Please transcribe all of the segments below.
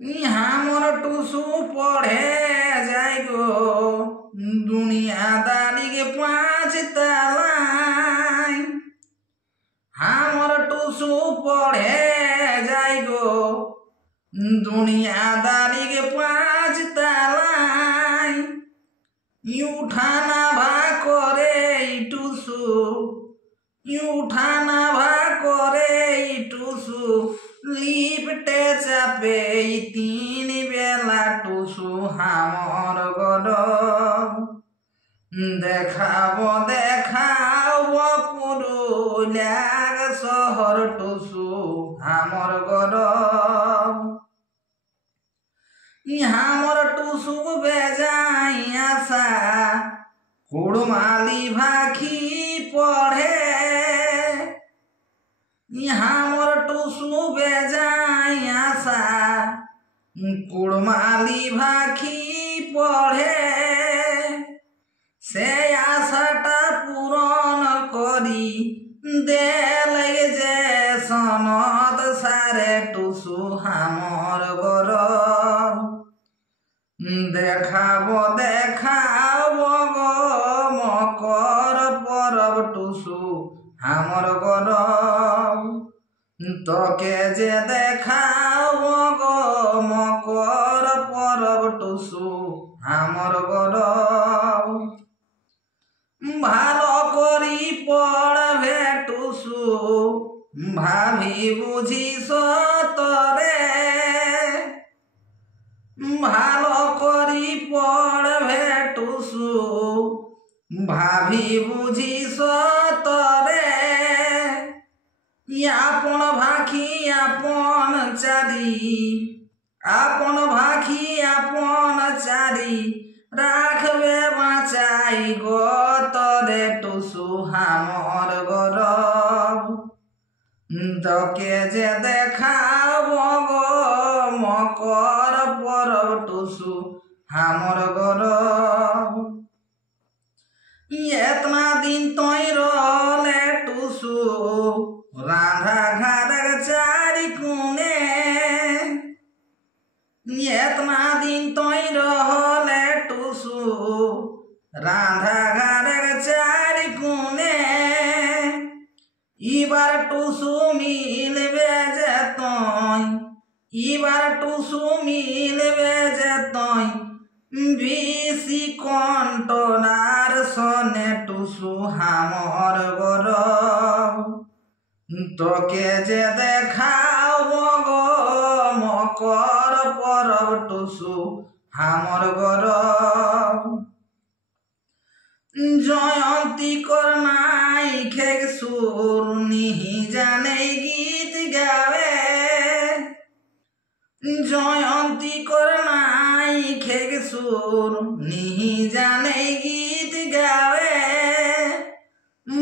यहाँ मोर टुसु पढ़े जाय गो दुनियादारी के 5 तलाई। हाँ मोर टुसु पढ़े जाय गो दुनियादारी के 5 तलाई। उठाना भा करे टुसु उठाना भा करे टुसु लिपटे चापे 3 बेला टुसु हामर गरम देखाब पुरुलियार शहर टुसु हामर गरम। हामर टुसु बेजाई आशा कुड़माली भाखी पढ़े। हामर टुसु बेजाई आशा कुड़माली भाखी पढ़े। से आशाटा पूरण करी देले जे सनद सारे टुसु हामर गरम देखाब गो मकर परब टुसु हामर गरम। तके जे देखाब गो मकर परब टुसु हामर गरम। ভালো করি পড়বে টুসু ভাবি বুঝি সতরে। ভালো করি পড়বে টুসু ভাবি বুঝি সতরে। আপন ভাখি আপন চারি আপন ভাখি আপন চারি রাখবে বাঁচাই গতরে টুসু হামর গরম। তকে যে দেখাব গো মকর পরব টুসু হামর গরম। এतना दिन तोई रहले टुसु राधा घर चारि कुने। एतना दिन तोई रहले टुसु राधा घर चारि कुने। इबार टुसु मिलबे जे तोई इबार टुसु मिलबे जे तोई बिसी कन्टनार सने टुसु हामर गरम। तके जे देखाब गो मकर परब टुसु हामर गरम। जयंती करनाई खेग सुर निहि जाने गीत गावे। जयंती करनाई खेग सुर निहि जाने गीत गावे।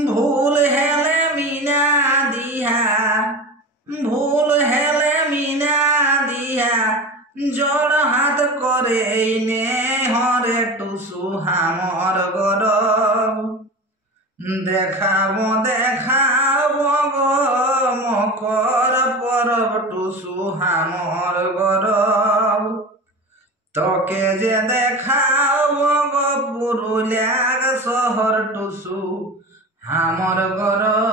भूल हेले मीना दिया भूल हेले मीना दिया जड़ हाथ करे ने हरे टुसु हामर गरम। देखाब गो मकर परब टुसु हामर गरम। तके जे देखाब गो पुरुलियार शहर टुसु हामर गरम।